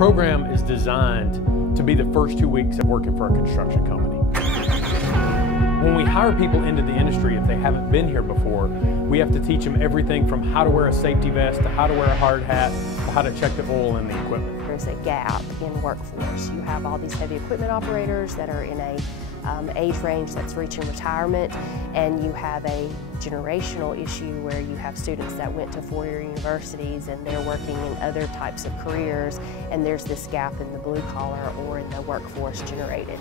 program is designed to be the first 2 weeks of working for a construction company. When we hire people into the industry, if they haven't been here before, we have to teach them everything from how to wear a safety vest, to how to wear a hard hat, to how to check the oil in the equipment. There's a gap in workforce. You have all these heavy equipment operators that are in a age range that's reaching retirement, and you have a generational issue where you have students that went to four-year universities and they're working in other types of careers, and there's this gap in the blue collar or in the workforce generated.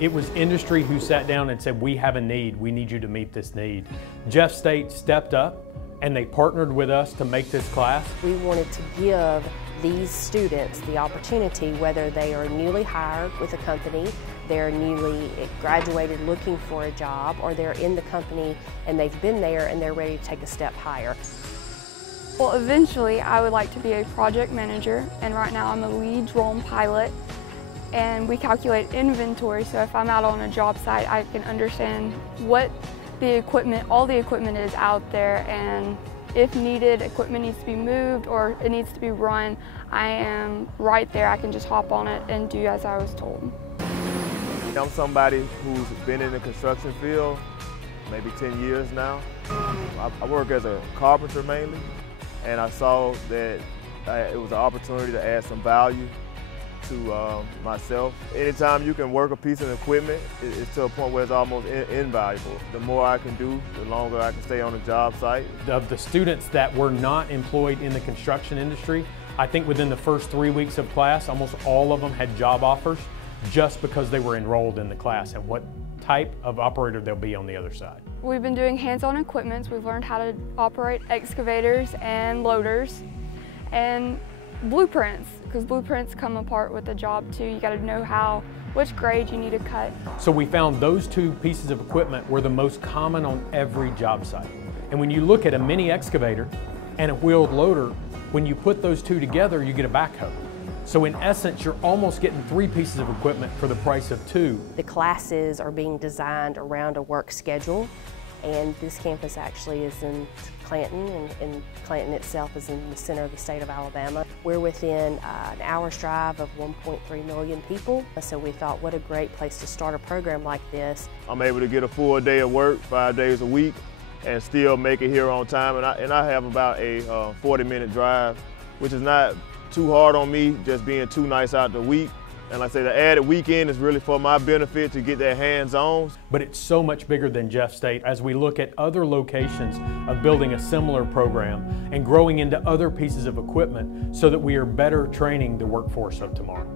It was industry who sat down and said, we have a need, we need you to meet this need. Jeff State stepped up and they partnered with us to make this class. We wanted to give these students the opportunity, whether they are newly hired with a company, they're newly graduated looking for a job, or they're in the company and they've been there and they're ready to take a step higher. Well, eventually I would like to be a project manager, and right now I'm a lead drone pilot. And we calculate inventory, so if I'm out on a job site, I can understand what the equipment, all the equipment is out there, and if needed, equipment needs to be moved or it needs to be run, I am right there. I can just hop on it and do as I was told. I'm somebody who's been in the construction field maybe 10 years now. I work as a carpenter mainly, and I saw that it was an opportunity to add some value to myself. Anytime you can work a piece of equipment, it's to a point where it's almost invaluable. The more I can do, the longer I can stay on the job site. Of the students that were not employed in the construction industry, I think within the first 3 weeks of class, almost all of them had job offers just because they were enrolled in the class and what type of operator they'll be on the other side. We've been doing hands-on equipment. We've learned how to operate excavators and loaders and blueprints, because blueprints come apart with the job too. You got to know which grade you need to cut. So we found those two pieces of equipment were the most common on every job site. And when you look at a mini excavator and a wheeled loader, when you put those two together, you get a backhoe. So in essence, you're almost getting 3 pieces of equipment for the price of 2. The classes are being designed around a work schedule, and this campus actually is in Clanton, and Clanton itself is in the center of the state of Alabama. We're within an hour's drive of 1.3 million people, so we thought what a great place to start a program like this. I'm able to get a full day of work, 5 days a week, and still make it here on time, and I have about a 40-minute drive, which is not too hard on me, just being 2 nights out the week. And like I say, the added weekend is really for my benefit to get that hands-on. But it's so much bigger than Jeff State as we look at other locations of building a similar program and growing into other pieces of equipment so that we are better training the workforce of tomorrow.